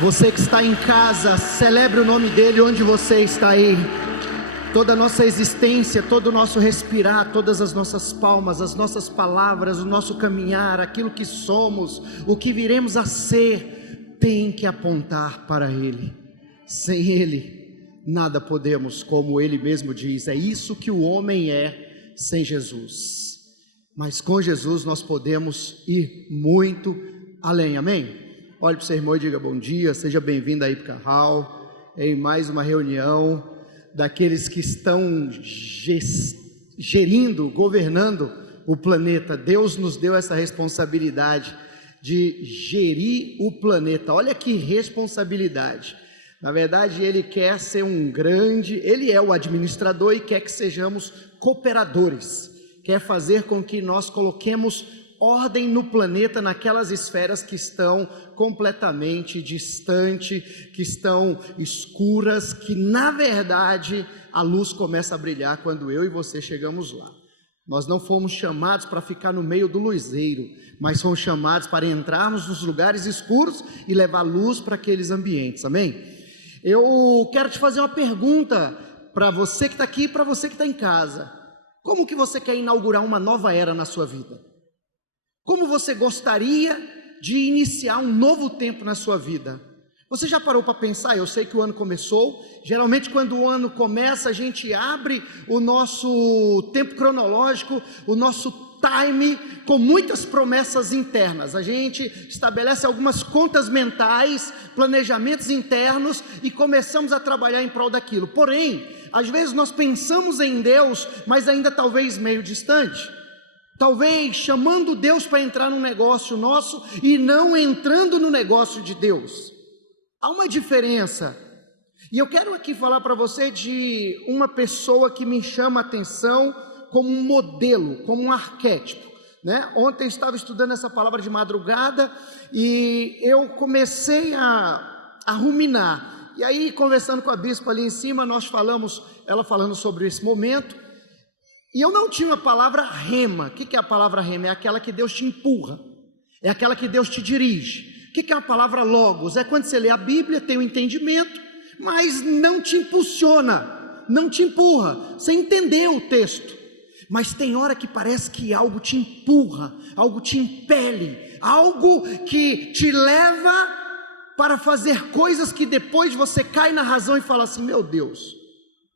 Você que está em casa, celebre o nome dele onde você está aí. Toda a nossa existência, todo o nosso respirar, todas as nossas palmas, as nossas palavras, o nosso caminhar, aquilo que somos, o que viremos a ser, tem que apontar para ele. Sem ele, nada podemos, como ele mesmo diz, é isso que o homem é sem Jesus. Mas com Jesus nós podemos ir muito além, amém? Olhe para o seu irmão e diga bom dia, seja bem-vindo aí para o Carral, em mais uma reunião daqueles que estão gerindo, governando o planeta. Deus nos deu essa responsabilidade de gerir o planeta. Olha que responsabilidade. Na verdade, ele quer ser ele é o administrador e quer que sejamos cooperadores. Quer fazer com que nós coloquemos ordem no planeta, naquelas esferas que estão completamente distantes, que estão escuras, que na verdade a luz começa a brilhar quando eu e você chegamos lá. Nós não fomos chamados para ficar no meio do luzeiro, mas fomos chamados para entrarmos nos lugares escuros e levar luz para aqueles ambientes, amém? Eu quero te fazer uma pergunta para você que está aqui e para você que está em casa. Como que você quer inaugurar uma nova era na sua vida? Como você gostaria de iniciar um novo tempo na sua vida? Você já parou para pensar? Eu sei que o ano começou, geralmente quando o ano começa a gente abre o nosso tempo cronológico, o nosso time com muitas promessas internas. A gente estabelece algumas contas mentais, planejamentos internos e começamos a trabalhar em prol daquilo. Porém, às vezes nós pensamos em Deus, mas ainda talvez meio distante. Talvez chamando Deus para entrar num negócio nosso e não entrando no negócio de Deus. Há uma diferença. E eu quero aqui falar para você de uma pessoa que me chama a atenção como um modelo, como um arquétipo, né? Ontem eu estava estudando essa palavra de madrugada e eu comecei a ruminar. E aí, conversando com a bispa ali em cima, ela falando sobre esse momento. E eu não tinha a palavra rema. O que é a palavra rema? É aquela que Deus te empurra, é aquela que Deus te dirige. O que é a palavra logos? É quando você lê a Bíblia, tem o entendimento, mas não te impulsiona, não te empurra, você entendeu o texto, mas tem hora que parece que algo te empurra, algo te impele, algo que te leva para fazer coisas que depois você cai na razão e fala assim, meu Deus,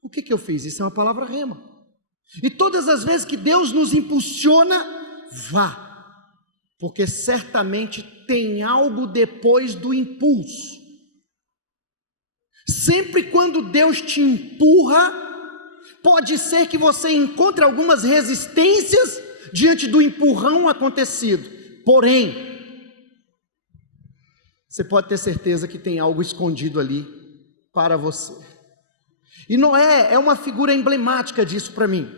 o que eu fiz? Isso é uma palavra rema. E todas as vezes que Deus nos impulsiona, vá, porque certamente tem algo depois do impulso. Sempre quando Deus te empurra, pode ser que você encontre algumas resistências diante do empurrão acontecido, porém, você pode ter certeza que tem algo escondido ali para você. E Noé é uma figura emblemática disso para mim.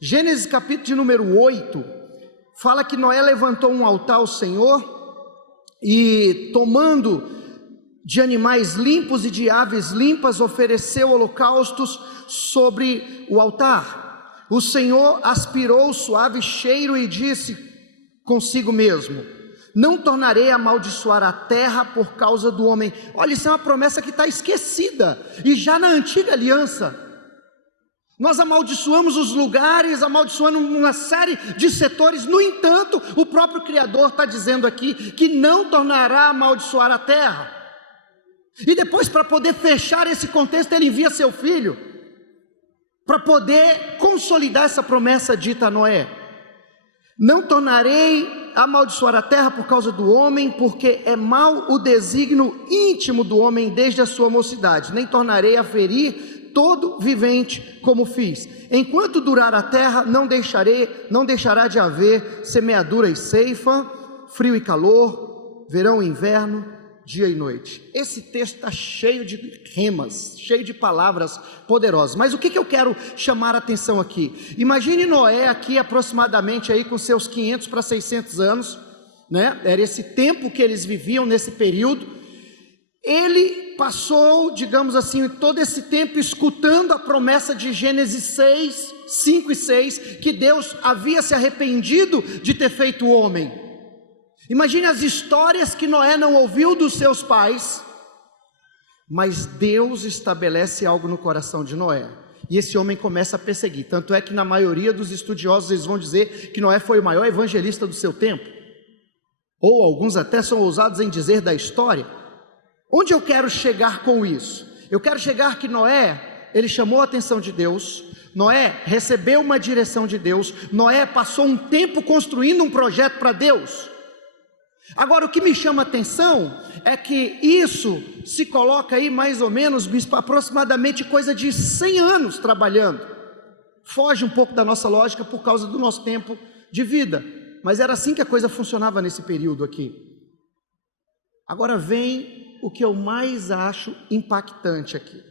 Gênesis capítulo de número 8, fala que Noé levantou um altar ao Senhor e tomando de animais limpos e de aves limpas, ofereceu holocaustos sobre o altar. O Senhor aspirou o suave cheiro e disse consigo mesmo, não tornarei a amaldiçoar a terra por causa do homem. Olha, isso é uma promessa que está esquecida, e já na antiga aliança, nós amaldiçoamos os lugares, amaldiçoamos uma série de setores. No entanto, o próprio Criador está dizendo aqui, que não tornará a amaldiçoar a terra, e depois para poder fechar esse contexto, ele envia seu filho, para poder consolidar essa promessa dita a Noé, não tornarei a amaldiçoar a terra por causa do homem, porque é mau o desígnio íntimo do homem desde a sua mocidade, nem tornarei a ferir todo vivente como fiz, enquanto durar a terra não deixará de haver semeadura e ceifa, frio e calor, verão e inverno, dia e noite. Esse texto está cheio de remas, cheio de palavras poderosas, mas o que eu quero chamar a atenção aqui? Imagine Noé aqui aproximadamente aí com seus 500 para 600 anos, né? Era esse tempo que eles viviam nesse período. Ele passou, digamos assim, todo esse tempo escutando a promessa de Gênesis 6, 5 e 6, que Deus havia se arrependido de ter feito o homem. Imagine as histórias que Noé não ouviu dos seus pais, mas Deus estabelece algo no coração de Noé, e esse homem começa a perseguir. Tanto é que na maioria dos estudiosos eles vão dizer que Noé foi o maior evangelista do seu tempo, ou alguns até são ousados em dizer da história. Onde eu quero chegar com isso? Eu quero chegar que Noé, ele chamou a atenção de Deus, Noé recebeu uma direção de Deus, Noé passou um tempo construindo um projeto para Deus. Agora, o que me chama a atenção é que isso se coloca aí mais ou menos, bispo, aproximadamente coisa de 100 anos trabalhando. Foge um pouco da nossa lógica por causa do nosso tempo de vida, mas era assim que a coisa funcionava nesse período aqui. Agora vem o que eu mais acho impactante aqui.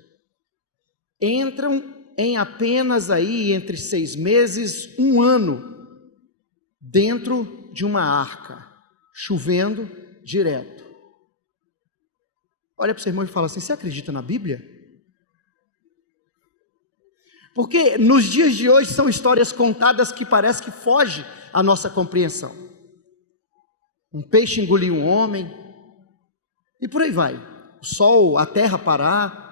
Entram em apenas aí entre 6 meses, 1 ano, dentro de uma arca, chovendo direto. Olha para o seu irmão e fala assim: você acredita na Bíblia? Porque nos dias de hoje são histórias contadas que parece que foge à nossa compreensão. Um peixe engoliu um homem, e por aí vai. O sol, a terra parar.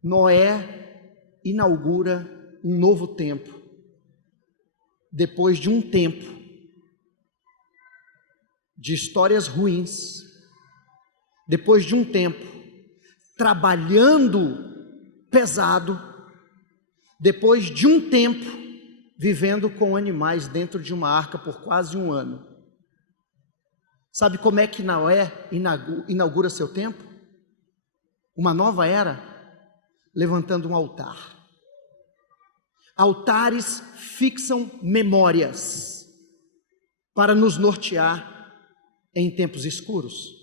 Noé inaugura um novo tempo, depois de um tempo de histórias ruins, depois de um tempo trabalhando pesado, depois de um tempo vivendo com animais dentro de uma arca por quase 1 ano. Sabe como é que Noé inaugura seu tempo? Uma nova era, levantando um altar. Altares fixam memórias para nos nortear em tempos escuros.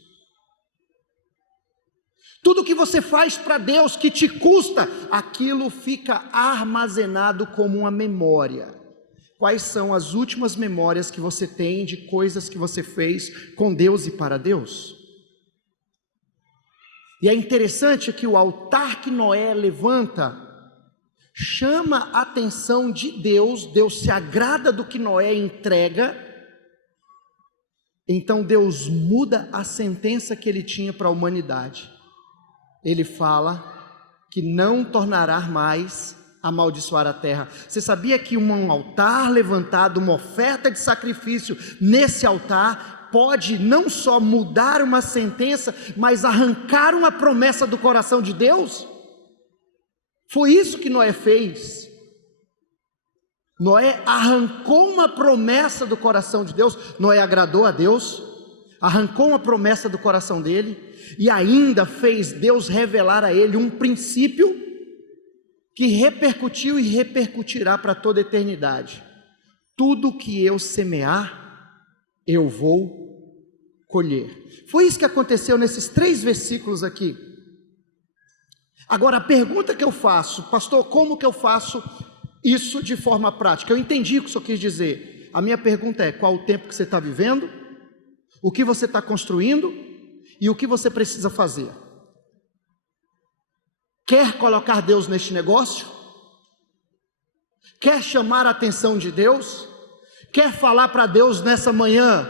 Tudo que você faz para Deus que te custa, aquilo fica armazenado como uma memória. Quais são as últimas memórias que você tem de coisas que você fez com Deus e para Deus? E é interessante que o altar que Noé levanta chama a atenção de Deus. Deus se agrada do que Noé entrega. Então Deus muda a sentença que ele tinha para a humanidade. Ele fala que não tornará mais a amaldiçoar a terra. Você sabia que um altar levantado, uma oferta de sacrifício nesse altar, pode não só mudar uma sentença, mas arrancar uma promessa do coração de Deus? Foi isso que Noé fez. Noé arrancou uma promessa do coração de Deus. Noé agradou a Deus, arrancou uma promessa do coração dele, e ainda fez Deus revelar a ele um princípio que repercutiu e repercutirá para toda a eternidade. Tudo que eu semear, eu vou colher. Foi isso que aconteceu nesses 3 versículos aqui. Agora a pergunta que eu faço: pastor, como que eu faço isso de forma prática? Eu entendi o que o senhor quis dizer. A minha pergunta é: qual o tempo que você está vivendo? O que você está construindo? E o que você precisa fazer? Quer colocar Deus neste negócio? Quer chamar a atenção de Deus? Quer falar para Deus nessa manhã: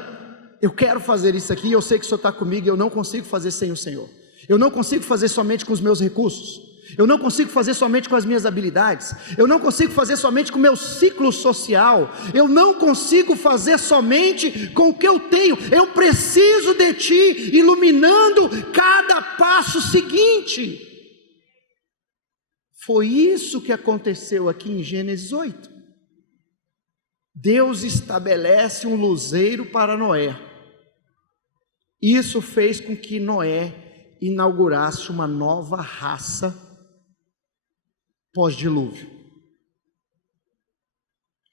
eu quero fazer isso aqui, eu sei que o Senhor está comigo, eu não consigo fazer sem o Senhor. Eu não consigo fazer somente com os meus recursos. Eu não consigo fazer somente com as minhas habilidades. Eu não consigo fazer somente com o meu ciclo social. Eu não consigo fazer somente com o que eu tenho. Eu preciso de Ti, iluminando cada passo seguinte. Foi isso que aconteceu aqui em Gênesis 8. Deus estabelece um luzeiro para Noé. Isso fez com que Noé inaugurasse uma nova raça pós-dilúvio.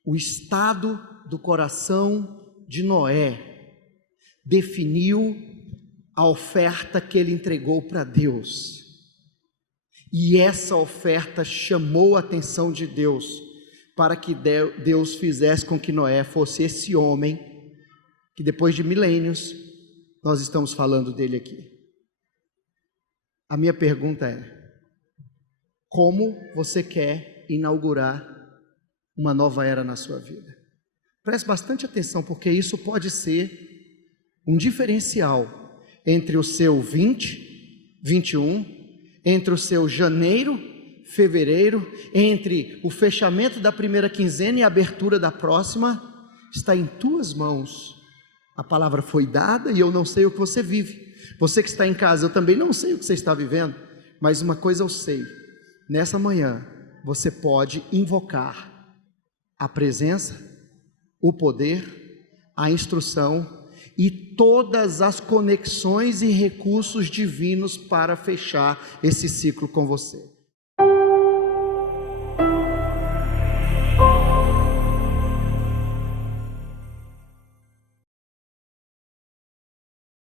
O estado do coração de Noé definiu a oferta que ele entregou para Deus. E essa oferta chamou a atenção de Deus, para que Deus fizesse com que Noé fosse esse homem, que depois de milênios, nós estamos falando dele aqui. A minha pergunta é: como você quer inaugurar uma nova era na sua vida? Preste bastante atenção, porque isso pode ser um diferencial entre o seu 20, 21, entre o seu janeiro, fevereiro, entre o fechamento da primeira quinzena e a abertura da próxima. Está em tuas mãos. A palavra foi dada e eu não sei o que você vive. Você que está em casa, eu também não sei o que você está vivendo, mas uma coisa eu sei: nessa manhã você pode invocar a presença, o poder, a instrução e todas as conexões e recursos divinos para fechar esse ciclo com você.